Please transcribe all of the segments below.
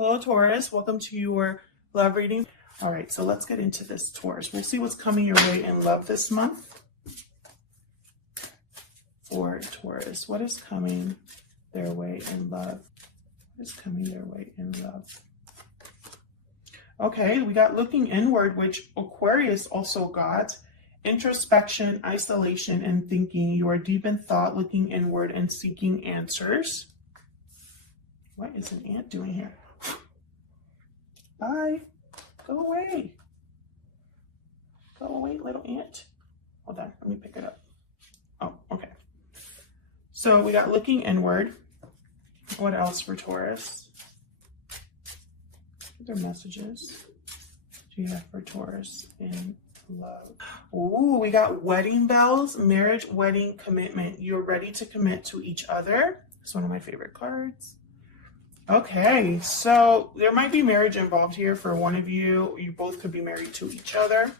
Hello, Taurus. Welcome to your love reading. All right, so let's get into this, Taurus. We'll see what's coming your way in love this month. For Taurus, what is coming their way in love? What is coming their way in love? Okay, we got looking inward, which Aquarius also got. Introspection, isolation, and thinking. You are deep in thought, looking inward and seeking answers. What is an ant doing here? Bye. Go away. Go away, little ant. Hold on, let me pick it up. Oh, okay. So we got looking inward. What else for Taurus? What are messages do you have for Taurus in love? Ooh, we got wedding bells, marriage, wedding, commitment. You're ready to commit to each other. It's one of my favorite cards. Okay, so there might be marriage involved here for one of you. You both could be married to each other.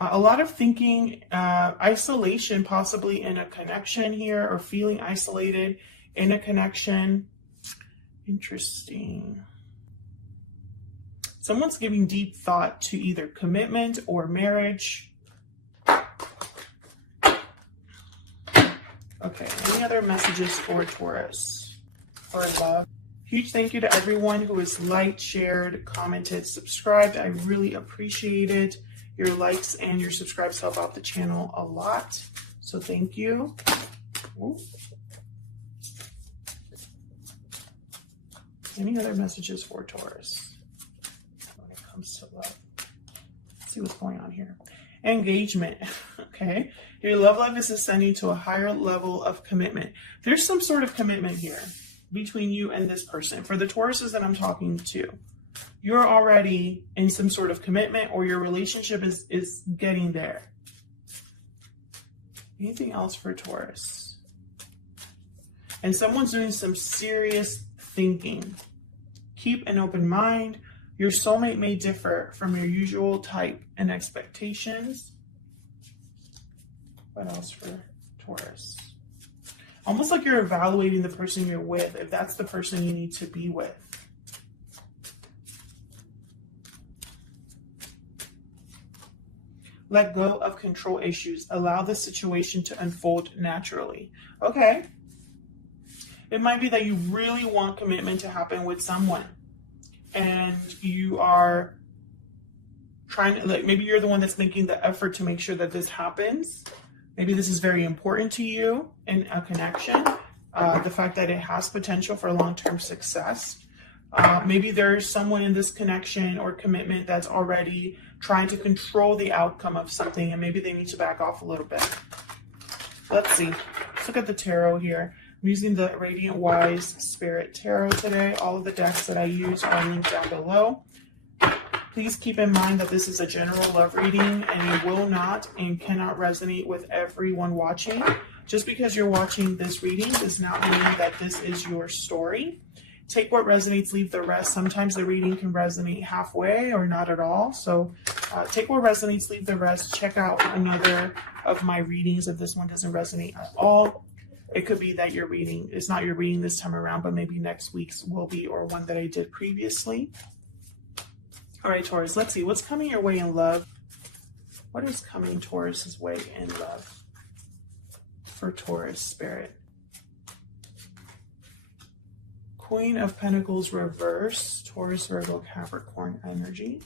A lot of thinking, isolation, possibly in a connection here, or feeling isolated in a connection. Interesting. Someone's giving deep thought to either commitment or marriage. Okay, any other messages for Taurus for love? Huge thank you to everyone who has liked, shared, commented, subscribed. I really appreciate it. Your likes and your subscribes help out the channel a lot. So thank you. Ooh. Any other messages for Taurus when it comes to love? Let's see what's going on here. Engagement. Okay. Your love life is ascending to a higher level of commitment. There's some sort of commitment here between you and this person. For the Tauruses that I'm talking to, you're already in some sort of commitment, or your relationship is getting there. Anything else for Taurus? And someone's doing some serious thinking. Keep an open mind. Your soulmate may differ from your usual type and expectations. What else for Taurus? Almost like you're evaluating the person you're with, if that's the person you need to be with. Let go of control issues. Allow the situation to unfold naturally. Okay. It might be that you really want commitment to happen with someone, and you are trying to, like, maybe you're the one that's making the effort to make sure that this happens. Maybe this is very important to you in a connection. The fact that it has potential for long-term success. Maybe there's someone in this connection or commitment that's already trying to control the outcome of something, and maybe they need to back off a little bit. Let's see. Let's look at the tarot here. I'm using the Radiant Wise Spirit Tarot today. All of the decks that I use are linked down below. Please keep in mind that this is a general love reading, and it will not and cannot resonate with everyone watching. Just because you're watching this reading does not mean that this is your story. Take what resonates, leave the rest. Sometimes the reading can resonate halfway or not at all. So take what resonates, leave the rest. Check out another of my readings if this one doesn't resonate at all. It could be that your reading is not your reading this time around, but maybe next week's will be, or one that I did previously. All right, Taurus, let's see. What's coming your way in love? What is coming Taurus's way in love for Taurus spirit? Queen of Pentacles reverse, Taurus, Virgo, Capricorn energy.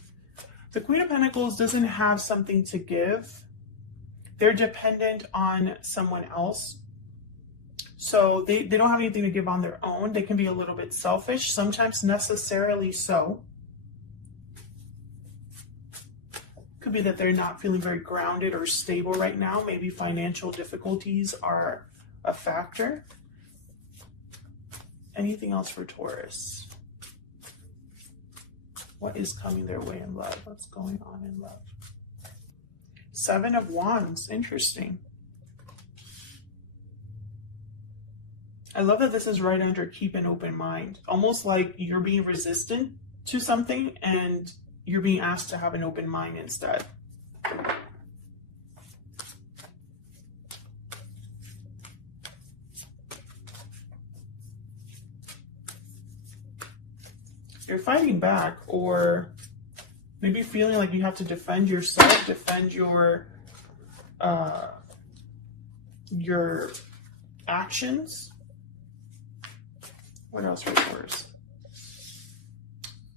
The Queen of Pentacles doesn't have something to give. They're dependent on someone else. So they don't have anything to give on their own. They can be a little bit selfish, sometimes necessarily so. Could be that they're not feeling very grounded or stable right now. Maybe financial difficulties are a factor. Anything else for Taurus? What is coming their way in love? What's going on in love? Seven of Wands. Interesting. I love that this is right under keep an open mind. Almost like you're being resistant to something and you're being asked to have an open mind instead. You're fighting back, or maybe feeling like you have to defend yourself, defend your actions. What else for Taurus?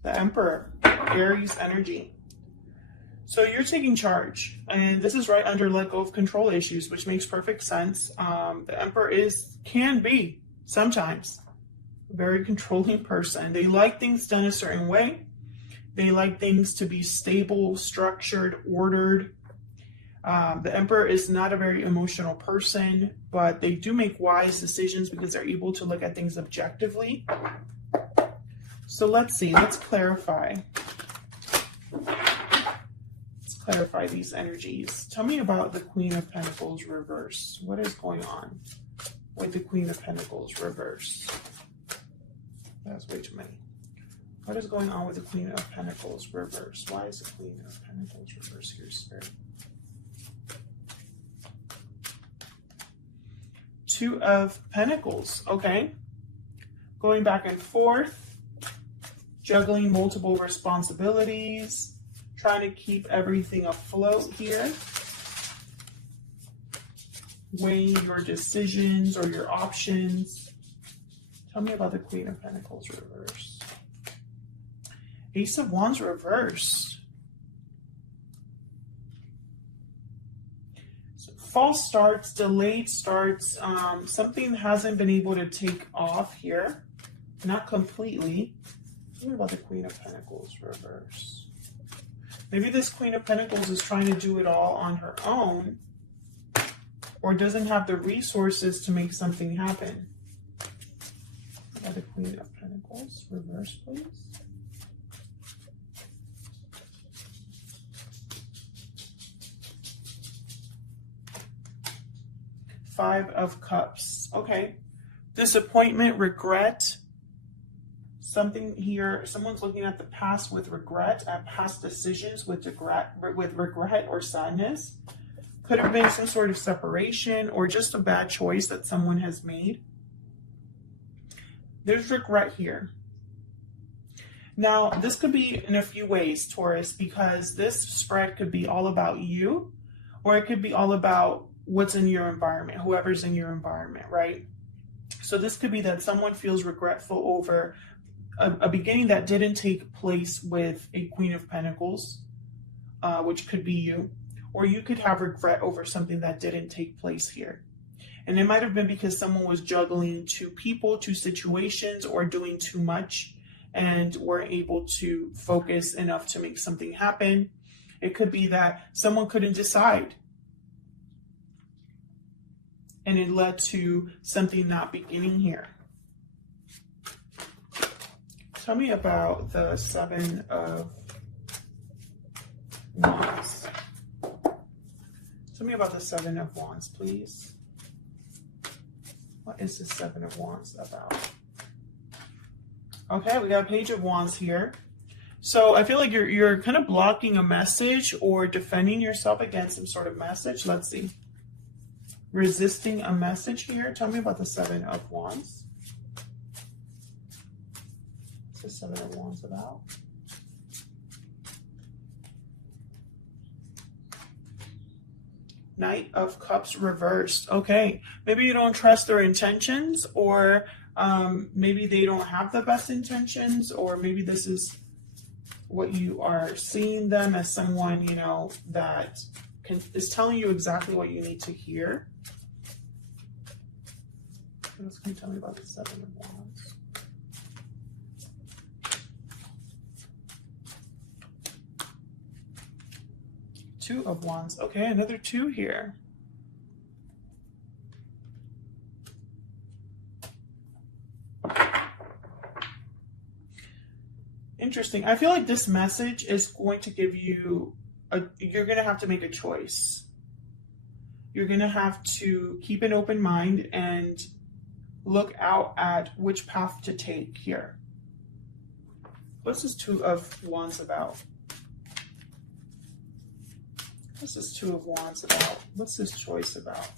The Emperor, Aries energy. So you're taking charge, and this is right under let go of control issues, which makes perfect sense. The Emperor can be sometimes a very controlling person. They like things done a certain way. They like things to be stable, structured, ordered. The Emperor is not a very emotional person, but they do make wise decisions because they're able to look at things objectively. So let's see, let's clarify. Let's clarify these energies. Tell me about the Queen of Pentacles reverse. What is going on with the Queen of Pentacles reverse? That's way too many. What is going on with the Queen of Pentacles reverse? Why is the Queen of Pentacles reverse here, Spirit? Two of Pentacles, okay. Going back and forth, juggling multiple responsibilities, trying to keep everything afloat here. Weighing your decisions or your options. Tell me about the Queen of Pentacles reverse. Ace of Wands reverse. So false starts, delayed starts, something hasn't been able to take off here. Not completely. Tell me about the Queen of Pentacles reverse. Maybe this Queen of Pentacles is trying to do it all on her own, or doesn't have the resources to make something happen. About the Queen of Pentacles reverse, please. Five of Cups. Okay. Disappointment, regret. Something here, someone's looking at the past with regret, at past decisions with regret or sadness. Could have been some sort of separation or just a bad choice that someone has made. There's regret here. Now, this could be in a few ways, Taurus, because this spread could be all about you, or it could be all about what's in your environment, whoever's in your environment, right? So this could be that someone feels regretful over a beginning that didn't take place with a Queen of Pentacles, which could be you, or you could have regret over something that didn't take place here. And it might have been because someone was juggling two people, two situations, or doing too much and weren't able to focus enough to make something happen. It could be that someone couldn't decide, and it led to something not beginning here. Tell me about the Seven of Wands. Tell me about the Seven of Wands, please. What is the Seven of Wands about? Okay, we got a Page of Wands here. So I feel like you're kind of blocking a message or defending yourself against some sort of message. Let's see. Resisting a message here. Tell me about the Seven of Wands. The Seven of Wands about? Knight of Cups reversed. Okay, maybe you don't trust their intentions, or maybe they don't have the best intentions, or maybe this is what you are seeing them as, someone, you know, that is telling you exactly what you need to hear. What else can you tell me about the Seven of Wands? Two of Wands. Okay, another two here. Interesting. I feel like this message is going to give you you're going to have to make a choice. You're going to have to keep an open mind and look out at which path to take here. What's this Two of Wands about? What's this Two of Wands about? What's this choice about?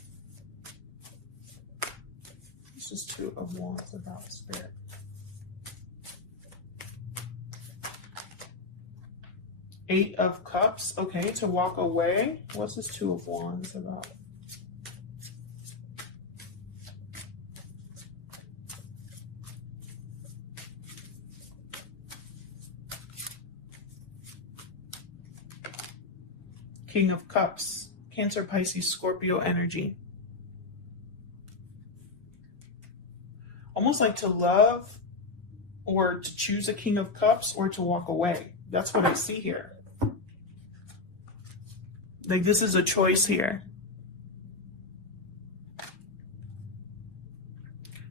What's this Two of Wands about, Spirit? Eight of Cups. Okay, to walk away. What's this Two of Wands about? King of Cups. Cancer, Pisces, Scorpio energy. Almost like to love or to choose a King of Cups or to walk away. That's what I see here. Like this is a choice here.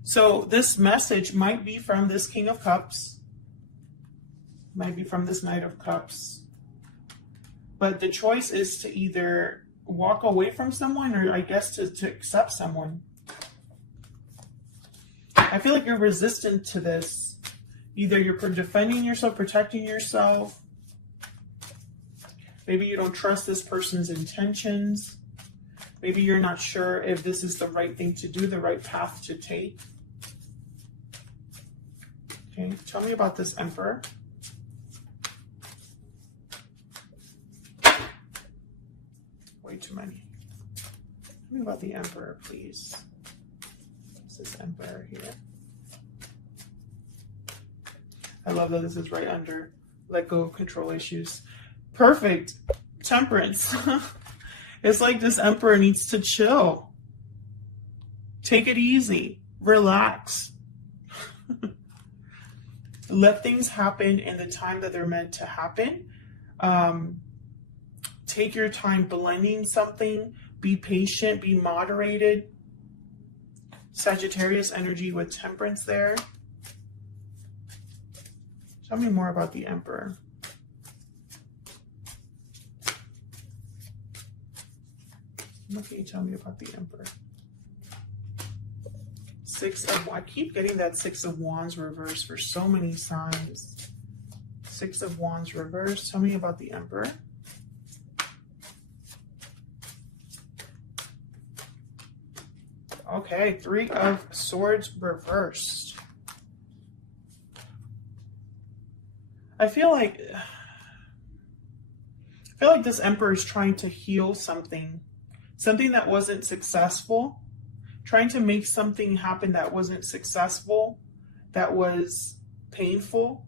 So this message might be from this King of Cups. Might be from this Knight of Cups. But the choice is to either walk away from someone or I guess to accept someone. I feel like you're resistant to this. Either you're defending yourself, protecting yourself. Maybe you don't trust this person's intentions. Maybe you're not sure if this is the right thing to do, the right path to take. Okay, tell me about this Emperor. Way too many. Tell me about the Emperor, please. What's this Emperor here? I love that this is right under let go of control issues. Perfect. Temperance. It's like this Emperor needs to chill. Take it easy. Relax. Let things happen in the time that they're meant to happen. Take your time blending something. Be patient. Be moderated. Sagittarius energy with temperance there. Tell me more about the Emperor. What can you tell me about the Emperor? I keep getting that Six of Wands reversed for so many signs. Six of Wands reversed. Tell me about the Emperor. Okay, Three of Swords reversed. I feel like this Emperor is trying to heal something that wasn't successful, trying to make something happen that wasn't successful, that was painful.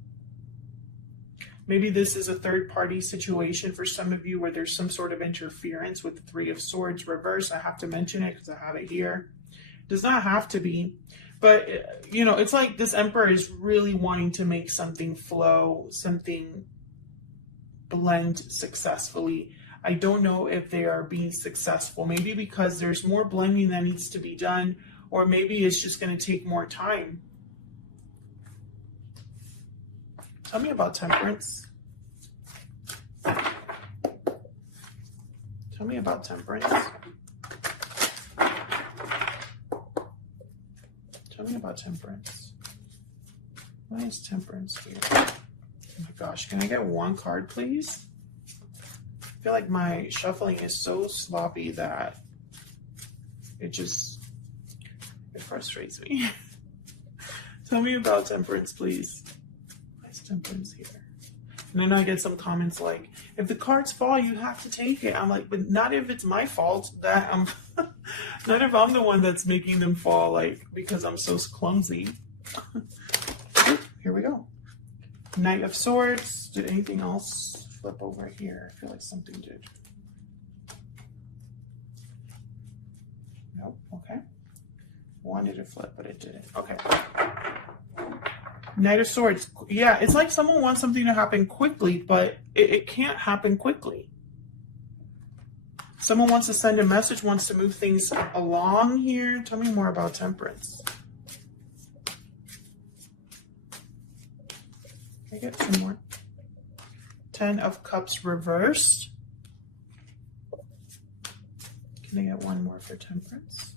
Maybe this is a third-party situation for some of you where there's some sort of interference with the Three of Swords reversed. I have to mention it because I have it here. It does not have to be. But, you know, it's like this Emperor is really wanting to make something flow, something blend successfully. I don't know if they are being successful. Maybe because there's more blending that needs to be done, or maybe it's just going to take more time. Tell me about Temperance. Tell me about Temperance. Tell me about Temperance. Why is Temperance here? Oh my gosh, can I get one card, please? I feel like my shuffling is so sloppy that it frustrates me. Tell me about Temperance, please. Why is Temperance here? And then I get some comments like, if the cards fall, you have to take it. I'm like, but not if it's my fault that I'm, not if I'm the one that's making them fall, like, because I'm so clumsy. Here we go. Knight of Swords. Did anything else flip over here? I feel like something did. Nope. Okay. Wanted to flip, but it didn't. Okay. Knight of Swords. Yeah, it's like someone wants something to happen quickly, but it can't happen quickly. Someone wants to send a message, wants to move things along here. Tell me more about Temperance. Can I get some more? Ten of Cups reversed. Can I get one more for Temperance?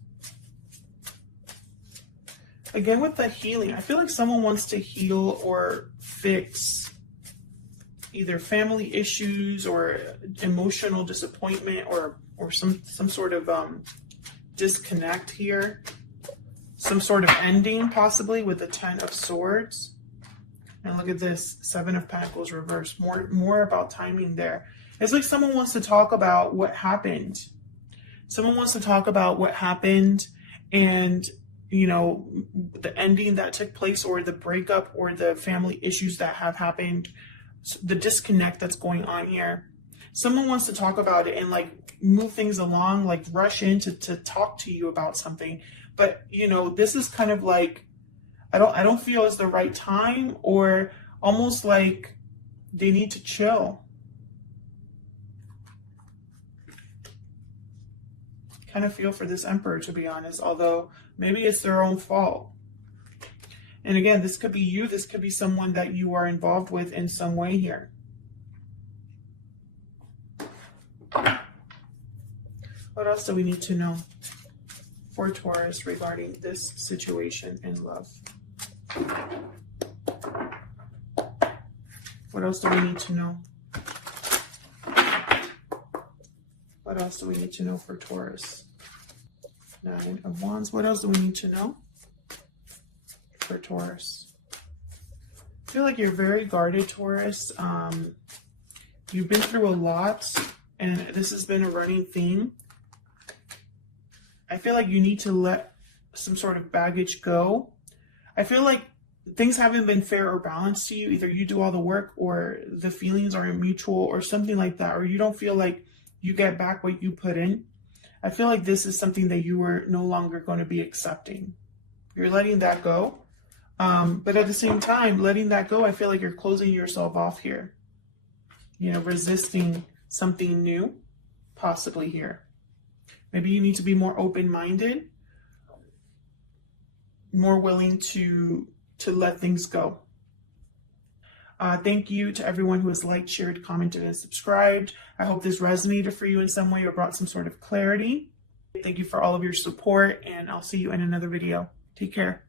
Again, with the healing, I feel like someone wants to heal or fix either family issues or emotional disappointment or some sort of disconnect here. Some sort of ending, possibly, with the Ten of Swords. And look at this, 7 of Pentacles reversed. More about timing there. It's like someone wants to talk about what happened. Someone wants to talk about what happened and, you know, the ending that took place, or the breakup, or the family issues that have happened, the disconnect that's going on here. Someone wants to talk about it and like move things along, like rush in to talk to you about something. But, you know, this is kind of like, I don't feel it's the right time, or almost like they need to chill. Kind of feel for this Emperor, to be honest, although maybe it's their own fault. And again, this could be you. This could be someone that you are involved with in some way here. What else do we need to know for Taurus regarding this situation in love? What else do we need to know? What else do we need to know for Taurus? 9 of Wands. What else do we need to know for Taurus? I feel like you're very guarded, Taurus. You've been through a lot, and this has been a running theme. I feel like you need to let some sort of baggage go. I feel like things haven't been fair or balanced to you. Either you do all the work, or the feelings are mutual, or something like that, or you don't feel like you get back what you put in. I feel like this is something that you are no longer going to be accepting. You're letting that go. But at the same time, letting that go, I feel like you're closing yourself off here. You know, resisting something new, possibly here. Maybe you need to be more open-minded, more willing to let things go. Thank you to everyone who has liked, shared, commented, and subscribed. I hope this resonated for you in some way or brought some sort of clarity. Thank you for all of your support, and I'll see you in another video. Take care.